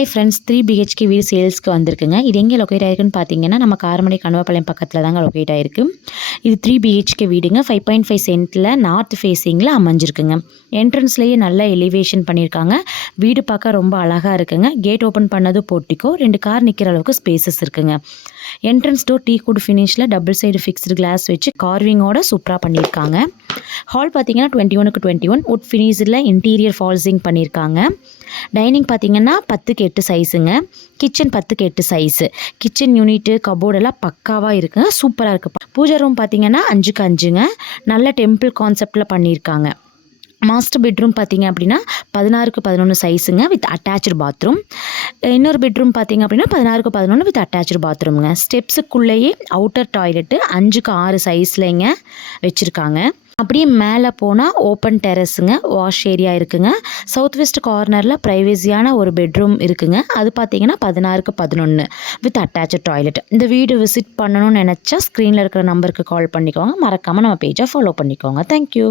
Hey friends, 3 BHK வீடு சேல்ஸ்க்கு வந்திருக்குங்க. இது எங்கே லொக்கேட் ஆயிருக்குன்னு பார்த்தீங்கன்னா, நம்ம காரமடை கணுவப்பாளையம் பக்கத்தில் தாங்க லொக்கேட் ஆயிருக்கு. இது 3 பிஹெச்கே வீடுங்க. 5.5 சென்ட்டில் நார்த் ஃபேஸிங்கில் அமைஞ்சிருக்குங்க. என்ட்ரன்ஸ்லேயே நல்ல எலிவேஷன் பண்ணியிருக்காங்க. வீடு பார்க்க ரொம்ப அழகாக இருக்குங்க. கேட் ஓப்பன் பண்ணது போர்ட்டிக்கோ, 2 கார் நிற்கிற அளவுக்கு ஸ்பேசஸ் இருக்குங்க. என்ட்ரன்ஸ் டோர் டீ குட் ஃபினிஷில் டபுள் சைடு ஃபிக்ஸ்டு கிளாஸ் வச்சு கார்விங்கோட சூப்பராக பண்ணியிருக்காங்க. ஹால் பார்த்தீங்கன்னா 21க்கு 21 வுட் ஃபினிஷில் இன்டீரியர் ஃபால்ஸிங் பண்ணியிருக்காங்க. டைனிங் பார்த்தீங்கன்னா 10க்கு 8 சைஸுங்க. கிச்சன் 10க்கு 8 சைஸு. கிச்சன் யூனிட்டு கபோர்டெல்லாம் பக்காவாக இருக்குங்க. சூப்பராக இருக்குது. பூஜை ரூம் பார்த்தீங்கன்னா 5க்கு 5ங்க. நல்ல டெம்பிள் கான்செப்டில் பண்ணியிருக்காங்க. மாஸ்டர் பெட்ரூம் பார்த்தீங்க அப்படின்னா 16க்கு 11 சைஸுங்க வித் அட்டாச்சு பாத்ரூம். இன்னொரு பெட்ரூம் பார்த்தீங்க அப்படின்னா 16க்கு 11 வித் அட்டாச்சு பாத்ரூமுங்க. ஸ்டெப்ஸுக்குள்ளேயே அவுட்டர் டாய்லெட்டு 5க்கு 6 சைஸ்லைங்க வச்சுருக்காங்க. அப்படியே மேலே போனால் ஓப்பன் டெரஸுங்க, வாஷ் ஏரியா இருக்குங்க. சவுத் வெஸ்ட் கார்னரில் ப்ரைவேசியான ஒரு பெட்ரூம் இருக்குங்க. அது பார்த்தீங்கன்னா 16க்கு 11 வித் அட்டாச்சு டாய்லெட். இந்த வீடு விசிட் பண்ணணும்னு நினச்சா ஸ்க்ரீனில் இருக்கிற நம்பருக்கு கால் பண்ணிக்கோங்க. மறக்காமல் நம்ம பேஜை ஃபாலோ பண்ணிக்கோங்க. தேங்க்யூ.